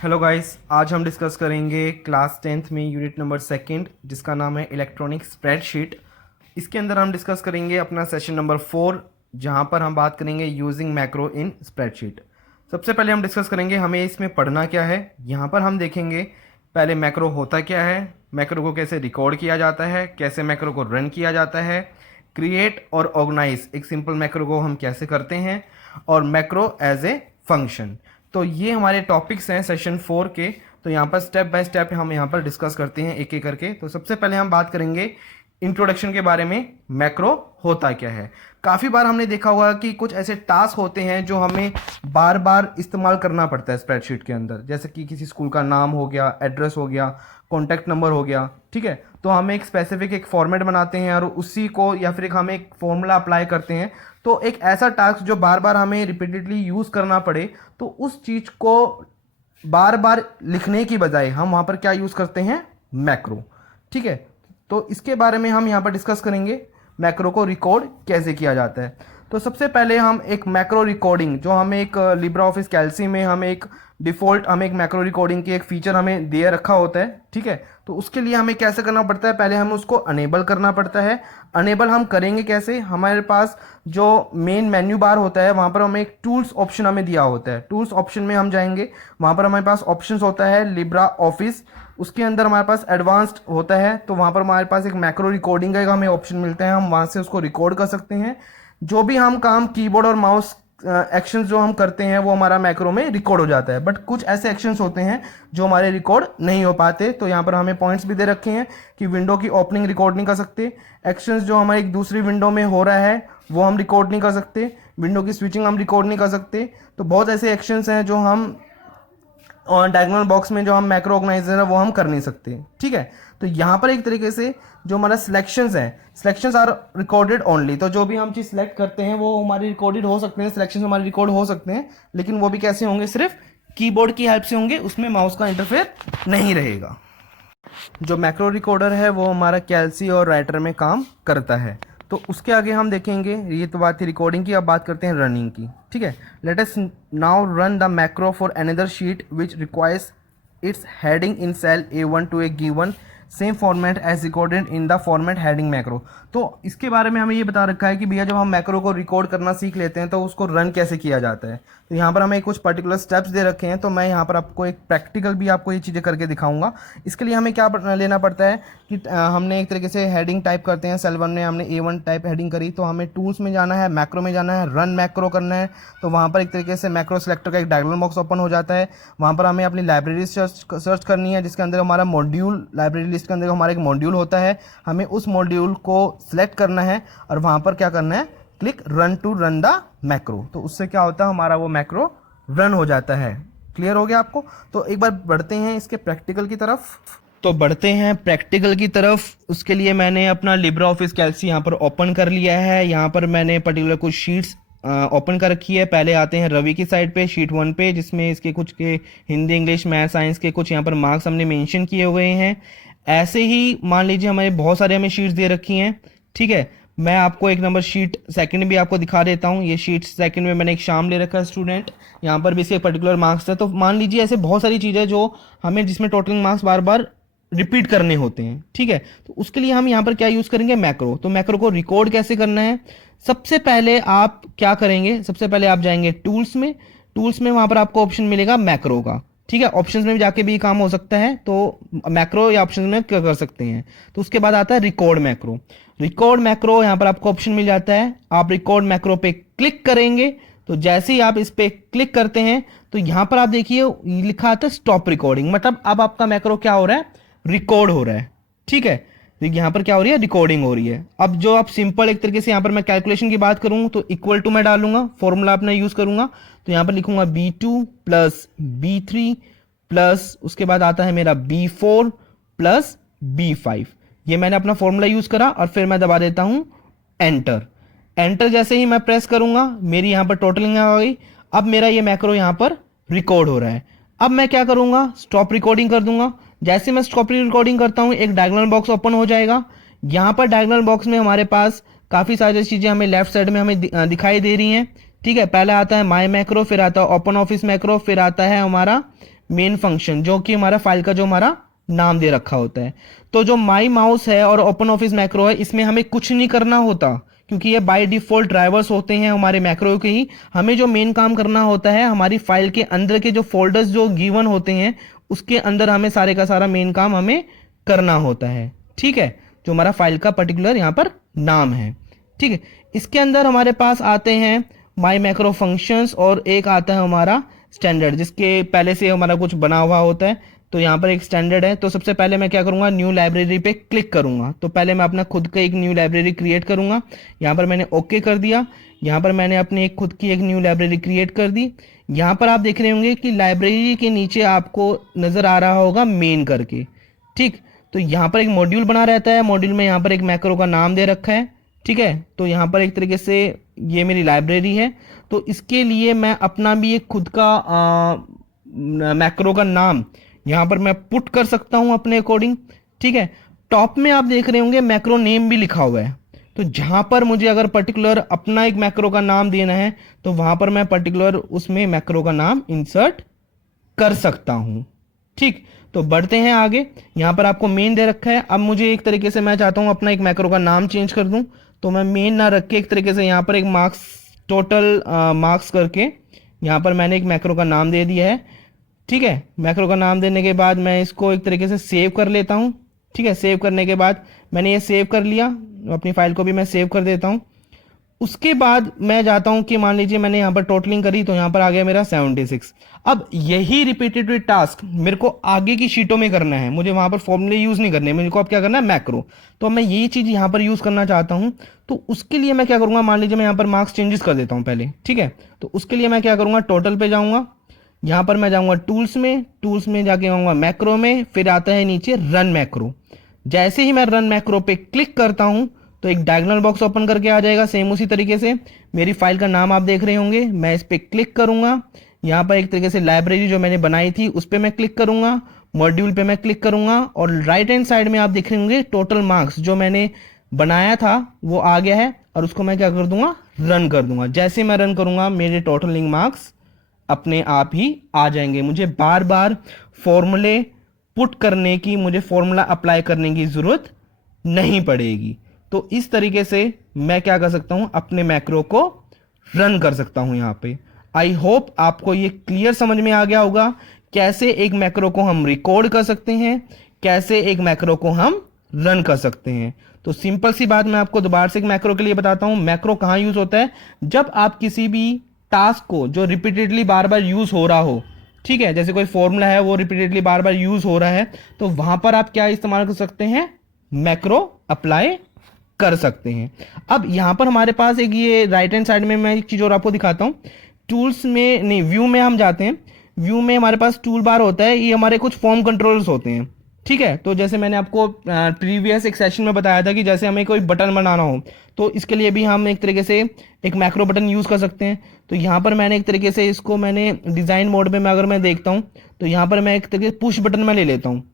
Hello guys, आज हम discuss करेंगे क्लास 10th में यूनिट नंबर सेकंड जिसका नाम है इलेक्ट्रॉनिक स्प्रेडशीट। इसके अंदर हम डिस्कस करेंगे अपना सेशन नंबर 4 जहां पर हम बात करेंगे यूजिंग मैक्रो इन स्प्रेडशीट। सबसे पहले हम डिस्कस करेंगे हमें इसमें पढ़ना क्या है। यहाँ पर हम देखेंगे पहले मैक्रो होता क्या है, मैक्रो को कैसे रिकॉर्ड किया जाता है, कैसे मैक्रो को रन किया जाता है, क्रिएट और ऑर्गेनाइज एक सिंपल मैक्रो को हम कैसे करते हैं, और मैक्रो एज ए फंक्शन। तो ये हमारे टॉपिक्स हैं सेशन 4 के। तो यहाँ पर स्टेप बाय स्टेप हम यहाँ पर डिस्कस करते हैं एक एक करके। तो सबसे पहले हम बात करेंगे इंट्रोडक्शन के बारे में, मैक्रो होता क्या है। काफ़ी बार हमने देखा होगा कि कुछ ऐसे टास्क होते हैं जो हमें बार बार इस्तेमाल करना पड़ता है स्प्रेडशीट के अंदर, जैसे कि किसी स्कूल का नाम हो गया, एड्रेस हो गया, कॉन्टैक्ट नंबर हो गया, ठीक है। तो हम एक स्पेसिफिक एक फॉर्मेट बनाते हैं और उसी को या फिर हम एक फॉर्मूला अप्लाई करते हैं। तो एक ऐसा टास्क जो बार बार हमें रिपीटेडली यूज़ करना पड़े, तो उस चीज़ को बार बार लिखने की बजाय हम वहाँ पर क्या यूज़ करते हैं, मैक्रो, ठीक है। तो इसके बारे में हम यहाँ पर डिस्कस करेंगे, मैक्रो को रिकॉर्ड कैसे किया जाता है। तो सबसे पहले हम एक मैक्रो रिकॉर्डिंग जो हमें एक लिब्रा ऑफिस कैल्सी में हमें एक डिफ़ॉल्ट हमें एक मैक्रो रिकॉर्डिंग की एक फ़ीचर हमें दे रखा होता है, ठीक है। तो उसके लिए हमें कैसे करना पड़ता है, पहले हमें उसको अनेबल करना पड़ता है। अनेबल हम करेंगे कैसे, हमारे पास जो मेन मेन्यू बार होता है वहाँ पर हमें एक टूल्स ऑप्शन हमें दिया होता है। टूल्स ऑप्शन में हम जाएंगे, वहाँ पर हमारे पास ऑप्शंस होता है लिब्रा ऑफिस, उसके अंदर हमारे पास एडवांस्ड होता है। तो वहाँ पर हमारे पास एक मैक्रो रिकॉर्डिंग का हमें ऑप्शन मिलता है, हम वहाँ से उसको रिकॉर्ड कर सकते हैं। जो भी हम काम कीबोर्ड और माउस एक्शंस जो हम करते हैं वो हमारा मैक्रो में रिकॉर्ड हो जाता है। बट कुछ ऐसे एक्शंस होते हैं जो हमारे रिकॉर्ड नहीं हो पाते। तो यहाँ पर हमें पॉइंट्स भी दे रखे हैं कि विंडो की ओपनिंग रिकॉर्ड नहीं कर सकते, एक्शंस जो हमारी एक दूसरी विंडो में हो रहा है वो हम रिकॉर्ड नहीं कर सकते, विंडो की स्विचिंग हम रिकॉर्ड नहीं कर सकते। तो बहुत ऐसे एक्शंस हैं जो हम और डायगोनल बॉक्स में जो हम मैक्रो ऑर्गेनाइजर है वो हम कर नहीं सकते, ठीक है। तो यहाँ पर एक तरीके से जो हमारा सिलेक्शंस हैं, सिलेक्शंस आर रिकॉर्डेड ओनली। तो जो भी हम चीज़ सेलेक्ट करते हैं वो हमारे रिकॉर्डेड हो सकते हैं, सिलेक्शंस हमारे रिकॉर्ड हो सकते हैं, लेकिन वो भी कैसे होंगे, सिर्फ कीबोर्ड की हेल्प से होंगे, उसमें माउस का इंटरफेयर नहीं रहेगा। जो मैक्रो रिकॉर्डर है वो हमारा कैल्सी और राइटर में काम करता है। तो उसके आगे हम देखेंगे, ये तो बात थी रिकॉर्डिंग की, अब बात करते हैं रनिंग की, ठीक है। Let us now run the macro for another sheet which requires its heading in cell A1 to a given same format as recorded in the format heading macro. तो इसके बारे में हमें ये बता रखा है कि भैया जब हम मैक्रो को रिकॉर्ड करना सीख लेते हैं तो उसको रन कैसे किया जाता है। तो यहाँ पर हमें कुछ पर्टिकुलर स्टेप्स दे रखे हैं, तो मैं यहाँ पर आपको एक प्रैक्टिकल भी आपको ये चीज़ें करके दिखाऊंगा। इसके लिए हमें क्या लेना पड़ता है कि हमने एक तरीके से हेडिंग टाइप करते हैं, सेल 1 में हमने A1 टाइप हेडिंग करी, तो हमें टूल्स में जाना है, मैक्रो में जाना है, रन मैक्रो करना है। तो वहाँ पर एक तरीके से मैक्रो सेलेक्टर का एक डायगोनल बॉक्स ओपन हो जाता है। वहाँ पर हमें अपनी लाइब्रेरी सर्च करनी है जिसके अंदर हमारा मॉड्यूल, लाइब्रेरी लिस्ट के अंदर हमारा एक मॉड्यूल होता है, हमें उस मॉड्यूल को सिलेक्ट करना है और वहाँ पर क्या करना है, click run to run the macro. तो उससे क्या होता है, हमारा वो मैक्रो रन हो जाता है। क्लियर हो गया आपको। तो एक बार बढ़ते हैं इसके प्रैक्टिकल की तरफ। तो बढ़ते हैं प्रैक्टिकल की तरफ। उसके लिए मैंने अपना लिब्रा ऑफिस कैल्सी यहाँ पर ओपन कर लिया है। यहाँ पर मैंने पर्टिकुलर कुछ शीट्स ओपन कर रखी है। पहले आते हैं रवि की साइड पे, शीट 1 पे, जिसमें इसके कुछ के हिंदी, इंग्लिश, मैथ, साइंस के कुछ यहाँ पर मार्क्स हमने मेंशन किए हुए हैं। ऐसे ही मान लीजिए हमारे बहुत सारे हमें शीट्स दे रखी हैं, ठीक है। मैं आपको एक नंबर शीट सेकंड भी आपको दिखा देता हूँ। ये शीट सेकंड में मैंने एक शाम ले रखा है स्टूडेंट, यहाँ पर भी इसके पर्टिकुलर मार्क्स है। तो मान लीजिए ऐसे बहुत सारी चीज़ें जो हमें जिसमें टोटल मार्क्स बार बार रिपीट करने होते हैं, ठीक है। तो उसके लिए हम यहाँ पर क्या यूज़ करेंगे, मैक्रो। तो मैक्रो को रिकॉर्ड कैसे करना है, सबसे पहले आप क्या करेंगे, सबसे पहले आप जाएंगे टूल्स में। टूल्स में वहाँ पर आपको ऑप्शन मिलेगा मैक्रो का, ठीक है। ऑप्शंस में भी जाके भी काम हो सकता है, तो मैक्रो या ऑप्शंस में क्या कर सकते हैं। तो उसके बाद आता है रिकॉर्ड मैक्रो। रिकॉर्ड मैक्रो यहाँ पर आपको ऑप्शन मिल जाता है, आप रिकॉर्ड मैक्रो पे क्लिक करेंगे। तो जैसे ही आप इस पे क्लिक करते हैं तो यहाँ पर आप देखिए लिखा आता है स्टॉप रिकॉर्डिंग, मतलब अब आपका मैक्रो क्या हो रहा है, रिकॉर्ड हो रहा है, ठीक है। तो यहाँ पर क्या हो रही है, रिकॉर्डिंग हो रही है। अब जो आप सिंपल एक तरीके से यहाँ पर मैं कैलकुलेशन की बात करूँ तो इक्वल टू मैं डालूंगा, फॉर्मूला अपना यूज करूंगा। तो यहाँ पर लिखूंगा B2 प्लस B3 प्लस उसके बाद आता है मेरा B4 प्लस B5। ये मैंने अपना फॉर्मूला यूज करा और फिर मैं दबा देता हूं एंटर। एंटर जैसे ही मैं प्रेस करूंगा मेरी यहां पर टोटलिंग आ गई। अब मेरा ये मैक्रो यहां पर रिकॉर्ड हो रहा है। अब मैं क्या करूंगा, स्टॉप रिकॉर्डिंग कर दूंगा। जैसे मैं स्टॉप रिकॉर्डिंग करता हूं एक डायगोनल बॉक्स ओपन हो जाएगा। यहां पर डायगोनल बॉक्स में हमारे पास काफी सारी चीजें हमें लेफ्ट साइड में हमें दिखाई दे रही हैं, ठीक है। पहले आता है माई मैक्रो, फिर आता है ओपन ऑफिस मैक्रो, फिर आता है हमारा मेन फंक्शन, जो कि हमारा फाइल का जो हमारा नाम दे रखा होता है। तो जो माई माउस है और ओपन ऑफिस मैक्रो है, इसमें हमें कुछ नहीं करना होता, क्योंकि ये बाय डिफॉल्ट ड्राइवर्स होते हैं हमारे मैक्रो के ही। हमें जो मेन काम करना होता है, हमारी फाइल के अंदर के जो फोल्डर्स जो गिवन होते हैं उसके अंदर हमें सारे का सारा मेन काम हमें करना होता है। ठीक है, जो हमारा फाइल का पर्टिकुलर यहाँ पर नाम है। ठीक है, इसके अंदर हमारे पास आते हैं माई मैक्रो फंक्शंस और एक आता है हमारा स्टैंडर्ड, जिसके पहले से हमारा कुछ बना हुआ होता है। तो यहाँ पर एक स्टैंडर्ड है। तो सबसे पहले मैं क्या करूँगा, न्यू लाइब्रेरी पे क्लिक करूँगा। तो पहले मैं अपना खुद का एक न्यू लाइब्रेरी क्रिएट करूँगा। यहाँ पर मैंने ओके कर दिया। यहाँ पर मैंने अपनी एक खुद की एक न्यू लाइब्रेरी क्रिएट कर दी। यहाँ पर आप देख रहे होंगे कि लाइब्रेरी के नीचे आपको नज़र आ रहा होगा मेन करके। ठीक, तो यहाँ पर एक मॉड्यूल बना रहता है। मॉड्यूल में यहाँ पर एक मैक्रो का नाम दे रखा है। ठीक है, तो यहाँ पर एक तरीके से ये मेरी लाइब्रेरी है। तो इसके लिए मैं अपना भी एक खुद का मैक्रो का नाम यहाँ पर मैं पुट कर सकता हूँ अपने अकॉर्डिंग। ठीक है, टॉप में आप देख रहे होंगे मैक्रो नेम भी लिखा हुआ है। तो जहाँ पर मुझे अगर पर्टिकुलर अपना एक मैक्रो का नाम देना है, तो वहाँ पर मैं पर्टिकुलर उसमें मैक्रो का नाम इंसर्ट कर सकता हूँ। ठीक, तो बढ़ते हैं आगे। यहाँ पर आपको मेन दे रखा है। अब मुझे एक तरीके से मैं चाहता हूँ अपना एक मैक्रो का नाम चेंज कर दूँ। तो मैं मेन ना रख के एक तरीके से यहाँ पर एक मार्क्स, टोटल मार्क्स करके यहाँ पर मैंने एक मैक्रो का नाम दे दिया है। ठीक है, मैक्रो का नाम देने के बाद मैं इसको एक तरीके से सेव कर लेता हूँ। ठीक है, सेव करने के बाद मैंने ये सेव कर लिया, अपनी फाइल को भी मैं सेव कर देता हूँ। उसके बाद मैं जाता हूँ कि मान लीजिए मैंने यहाँ पर टोटलिंग करी, तो यहाँ पर आ गया मेरा 76। अब यही रिपीटेटिव टास्क मेरे को आगे की शीटों में करना है। मुझे वहाँ पर फॉर्मूले यूज़ नहीं करने, मेरे को अब क्या करना है, मैक्रो। तो मैं यही चीज़ यहाँ पर यूज़ करना चाहता हूँ। तो उसके लिए मैं क्या करूँगा, मान लीजिए मैं यहाँ पर मार्क्स चेंजेस कर देता हूँ पहले। ठीक है, तो उसके लिए मैं क्या करूँगा, टोटल पे जाऊँगा। यहाँ पर मैं जाऊँगा टूल्स में जाके आऊँगा मैक्रो में, फिर आता है नीचे रन मैक्रो। जैसे ही मैं रन मैक्रो पे क्लिक करता हूँ तो एक डायगोनल बॉक्स ओपन करके आ जाएगा। सेम उसी तरीके से मेरी फाइल का नाम आप देख रहे होंगे। मैं इस पर क्लिक करूँगा, यहाँ पर एक तरीके से लाइब्रेरी जो मैंने बनाई थी उस पर मैं क्लिक करूँगा, मॉड्यूल पे मैं क्लिक करूँगा, और राइट हैंड साइड में आप देख रहे होंगे टोटल मार्क्स जो मैंने बनाया था वो आ गया है, और उसको मैं क्या कर दूंगा, रन कर दूंगा। जैसे मैं रन करूँगा मेरे टोटलिंग मार्क्स अपने आप ही आ जाएंगे। मुझे बार बार फॉर्मूले पुट करने की, मुझे फॉर्मूला अप्लाई करने की ज़रूरत नहीं पड़ेगी। तो इस तरीके से मैं क्या कर सकता हूं, अपने मैक्रो को रन कर सकता हूं यहाँ पे। आई होप आपको ये क्लियर समझ में आ गया होगा कैसे एक मैक्रो को हम रिकॉर्ड कर सकते हैं, कैसे एक मैक्रो को हम रन कर सकते हैं। तो सिंपल सी बात मैं आपको दोबारा से एक मैक्रो के लिए बताता हूं। मैक्रो कहाँ यूज होता है, जब आप किसी भी टास्क को जो रिपीटेडली बार बार यूज हो रहा हो, ठीक है, जैसे कोई फॉर्मूला है वो रिपीटेडली बार बार यूज हो रहा है, तो वहां पर आप क्या इस्तेमाल कर सकते हैं, मैक्रो अप्लाई कर सकते हैं। अब यहां पर हमारे पास एक ये राइट हैंड साइड में मैं एक चीज और आपको दिखाता हूं। टूल्स में नहीं, व्यू में हम जाते हैं। व्यू में हमारे पास टूल बार होता है, ये हमारे कुछ फॉर्म कंट्रोल्स होते हैं। ठीक है, तो जैसे मैंने आपको प्रीवियस एक सेशन में बताया था कि जैसे हमें कोई बटन बनाना हो तो इसके लिए भी हम एक तरीके से एक मैक्रो बटन यूज़ कर सकते हैं। तो यहाँ पर मैंने एक तरीके से इसको मैंने डिज़ाइन मोड में अगर मैं देखता हूँ तो यहाँ पर मैं एक तरीके से पुश बटन में ले लेता हूँ।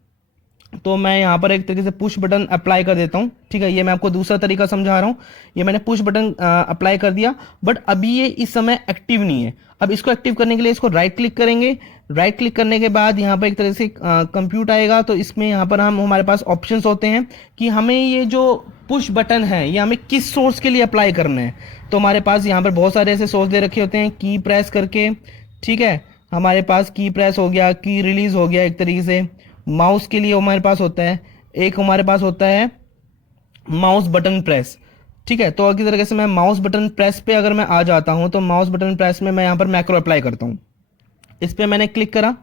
तो मैं यहाँ पर एक तरीके से पुश बटन अप्लाई कर देता हूँ। ठीक है, ये मैं आपको दूसरा तरीका समझा रहा हूँ। ये मैंने पुश बटन अप्लाई कर दिया, बट अभी ये इस समय एक्टिव नहीं है। अब इसको एक्टिव करने के लिए इसको राइट क्लिक करेंगे। राइट क्लिक करने के बाद यहाँ पर एक तरह से कंप्यूट आएगा। तो इसमें यहाँ पर हमारे पास ऑप्शंस होते हैं कि हमें ये जो पुश बटन है ये हमें किस सोर्स के लिए अप्लाई करना है। तो हमारे पास यहाँ पर बहुत सारे ऐसे सोर्स दे रखे होते हैं, की प्रेस करके। ठीक है, हमारे पास की प्रेस हो गया, की रिलीज हो गया, एक तरीके से माउस के लिए हमारे पास होता है, एक हमारे पास होता है माउस बटन प्रेस। ठीक है, तो इसी तरीके से मैं माउस बटन प्रेस पे अगर मैं आ जाता हूं तो माउस बटन प्रेस में मैं यहाँ पर मैक्रो अप्लाई करता हूँ। इस पर मैंने क्लिक करा।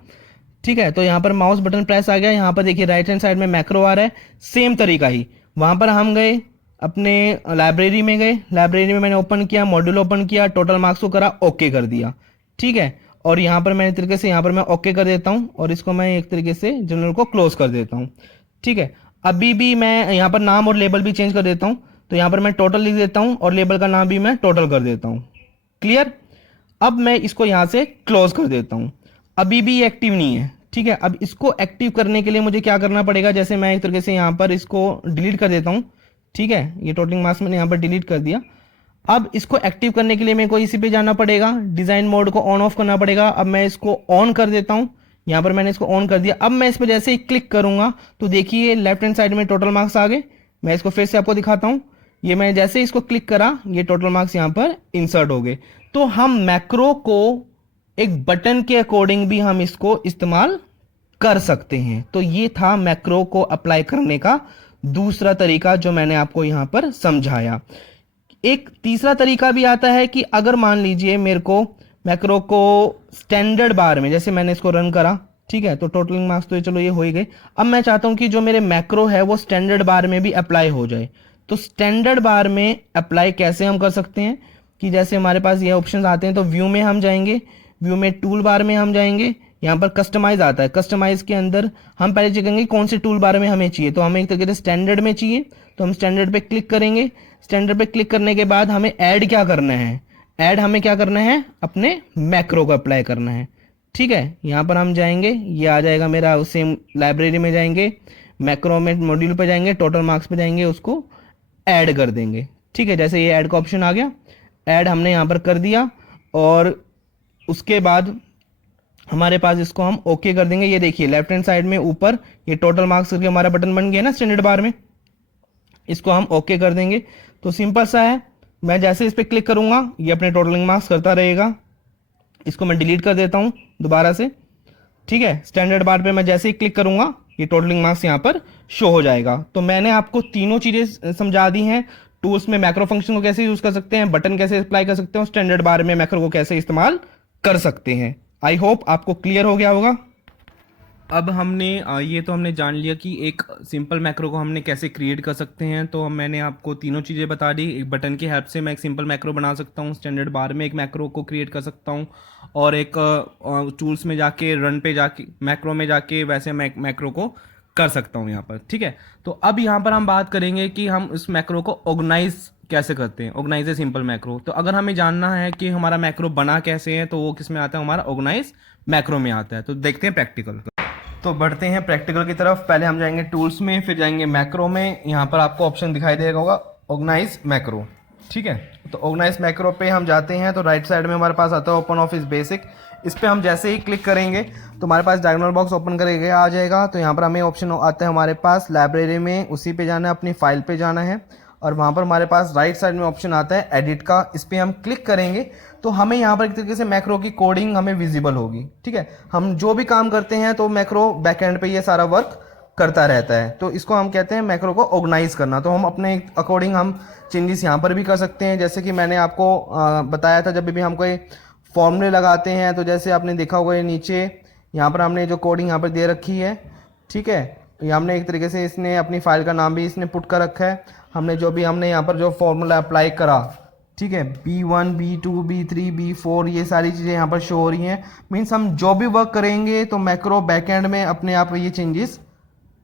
ठीक है, तो यहाँ पर माउस बटन प्रेस आ गया। यहाँ पर देखिए राइट हैंड साइड में मैक्रो आ रहा है। सेम तरीका ही वहाँ पर हम गए, अपने लाइब्रेरी में गए, लाइब्रेरी में मैंने ओपन किया, मॉड्यूल ओपन किया, टोटल मार्क्स को करा, ओके कर दिया। ठीक है, और यहाँ पर मैं एक तरीके से यहाँ पर मैं ओके कर देता हूँ और इसको मैं एक तरीके से जर्नल को क्लोज कर देता हूँ। ठीक है, अभी भी मैं यहाँ पर नाम और लेबल भी चेंज कर देता हूँ। तो यहाँ पर मैं टोटल लिख देता हूँ और लेबल का नाम भी मैं टोटल कर देता हूँ। क्लियर। अब मैं इसको यहाँ से क्लोज कर देता हूँ। अभी भी ये एक्टिव नहीं है। ठीक है, अब इसको एक्टिव करने के लिए मुझे क्या करना पड़ेगा, जैसे मैं एक तरीके से यहाँ पर इसको डिलीट कर देता हूँ। ठीक है, ये टोटलिंग मार्क्स मैंने यहाँ पर डिलीट कर दिया। अब इसको एक्टिव करने के लिए मेरे को इसी पे जाना पड़ेगा, डिजाइन मोड को ऑन ऑफ करना पड़ेगा। अब मैं इसको ऑन कर देता हूँ। यहाँ पर मैंने इसको ऑन कर दिया। अब मैं इस पर जैसे ही क्लिक करूंगा तो देखिए लेफ्ट हैंड साइड में टोटल मार्क्स आ गए। मैं इसको फिर से आपको दिखाता हूँ। ये मैं जैसे ही इसको क्लिक करा, ये टोटल मार्क्स यहाँ पर इंसर्ट हो गए। तो हम मैक्रो को एक बटन के अकॉर्डिंग भी हम इसको इस्तेमाल कर सकते हैं। तो ये था मैक्रो को अप्लाई करने का दूसरा तरीका जो मैंने आपको यहां पर समझाया। एक तीसरा तरीका भी आता है कि अगर मान लीजिए मेरे को मैक्रो को स्टैंडर्ड बार में, जैसे मैंने इसको रन करा, ठीक है, तो टोटलिंग मार्क्स तो चलो ये हो ही गए। अब मैं चाहता हूं कि जो मेरे मैक्रो है वो स्टैंडर्ड बार में भी अप्लाई हो जाए। तो स्टैंडर्ड बार में अप्लाई कैसे हम कर सकते हैं कि जैसे हमारे पास ये ऑप्शंस आते हैं, तो व्यू में हम जाएंगे, व्यू में टूल बार में हम जाएंगे, यहाँ पर कस्टमाइज आता है। कस्टमाइज के अंदर हम पहले चेकेंगे कौन से टूल बार में हमें चाहिए। तो हमें एक तरीके से स्टैंडर्ड में चाहिए, तो हम स्टैंडर्ड पे क्लिक करेंगे। स्टैंडर्ड पे क्लिक करने के बाद हमें ऐड क्या करना है, ऐड हमें क्या करना है, अपने मैक्रो को अप्लाई करना है। ठीक है, यहाँ पर हम जाएंगे, ये आ जाएगा मेरा, सेम लाइब्रेरी में जाएंगे, मैक्रो में मॉड्यूल पे जाएंगे, टोटल मार्क्स पे जाएंगे, उसको ऐड कर देंगे। ठीक है, जैसे ये ऐड का ऑप्शन आ गया, ऐड हमने यहाँ पर कर दिया और उसके बाद हमारे पास इसको हम ओके कर देंगे। ये देखिए लेफ्ट हैंड साइड में ऊपर ये टोटल मार्क्स करके हमारा बटन बन गया ना स्टैंडर्ड बार में, इसको हम ओके कर देंगे। तो सिंपल सा है, मैं जैसे इस पर क्लिक करूंगा ये अपने टोटलिंग मार्क्स करता रहेगा। इसको मैं डिलीट कर देता हूं दोबारा से। ठीक है, स्टैंडर्ड बार पे मैं जैसे ही क्लिक करूंगा ये टोटलिंग मार्क्स यहाँ पर शो हो जाएगा। तो मैंने आपको तीनों चीजें समझा दी हैं। टूल्स में मैक्रो फंक्शन को कैसे यूज कर सकते हैं, बटन कैसे अप्लाई कर सकते हैं, स्टैंडर्ड बार में मैक्रो को कैसे इस्तेमाल कर सकते हैं। आई होप आपको क्लियर हो गया होगा। अब हमने ये तो हमने जान लिया कि एक सिंपल मैक्रो को हमने कैसे क्रिएट कर सकते हैं। तो मैंने आपको तीनों चीज़ें बता दी। एक बटन की हेल्प से मैं एक सिंपल मैक्रो बना सकता हूँ, स्टैंडर्ड बार में एक मैक्रो को क्रिएट कर सकता हूँ, और एक टूल्स में जाके रन पे जाके मैक्रो में जाके वैसे मैक्रो को कर सकता हूँ यहाँ पर। ठीक है, तो अब यहाँ पर हम बात करेंगे कि हम इस मैक्रो को ऑर्गेनाइज कैसे करते हैं, ऑर्गेनाइज ए सिंपल मैक्रो। तो अगर हमें जानना है कि हमारा मैक्रो बना कैसे है, तो वो किस में आता है, हमारा ऑर्गेनाइज मैक्रो में आता है। तो देखते हैं प्रैक्टिकल। तो बढ़ते हैं प्रैक्टिकल की तरफ। पहले हम जाएंगे टूल्स में, फिर जाएंगे मैक्रो में। यहाँ पर आपको ऑप्शन दिखाई देगा होगा ऑर्गेनाइज मैक्रो। ठीक है, तो ऑर्गेनाइज मैक्रो पे हम जाते हैं, तो राइट साइड में हमारे पास आता है ओपन ऑफिस बेसिक। इस पर हम जैसे ही क्लिक करेंगे तो हमारे पास डायगोनल बॉक्स ओपन करेगा आ जाएगा। तो यहाँ पर हमें ऑप्शन आता है हमारे पास लाइब्रेरी में, उसी पे जाना है, अपनी फाइल पे जाना है, और वहाँ पर हमारे पास राइट साइड में ऑप्शन आता है एडिट का। इस पर हम क्लिक करेंगे तो हमें यहाँ पर एक तरीके से मैक्रो की कोडिंग हमें विजिबल होगी। ठीक है, हम जो भी काम करते हैं तो मैक्रो बैकएंड पे ये सारा वर्क करता रहता है। तो इसको हम कहते हैं मैक्रो को ऑर्गेनाइज करना। तो हम अपने अकॉर्डिंग हम चेंजेस यहाँ पर भी कर सकते हैं। जैसे कि मैंने आपको बताया था, जब भी हम कोई फॉर्मूले लगाते हैं, तो जैसे आपने देखा होगा ये नीचे यहाँ पर हमने जो कोडिंग यहाँ पर दे रखी है, ठीक है, तो ये हमने एक तरीके से इसने अपनी फाइल का नाम भी इसने पुट कर रखा है। हमने जो भी हमने यहाँ पर जो फॉर्मूला अप्लाई करा, ठीक है, B1 B2 B3 B4 ये सारी चीज़ें यहाँ पर शो हो रही हैं। मीन्स हम जो भी वर्क करेंगे तो मैक्रो बैकएंड में अपने आप ये चेंजेस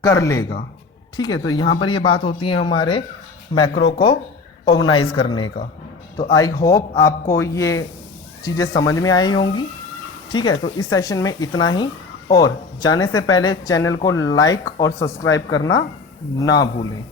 कर लेगा। ठीक है, तो यहाँ पर ये बात होती है हमारे मैक्रो को ऑर्गेनाइज करने का। तो आई होप आपको ये चीज़ें समझ में आई होंगी। ठीक है, तो इस सेशन में इतना ही, और जाने से पहले चैनल को लाइक और सब्सक्राइब करना ना भूलें।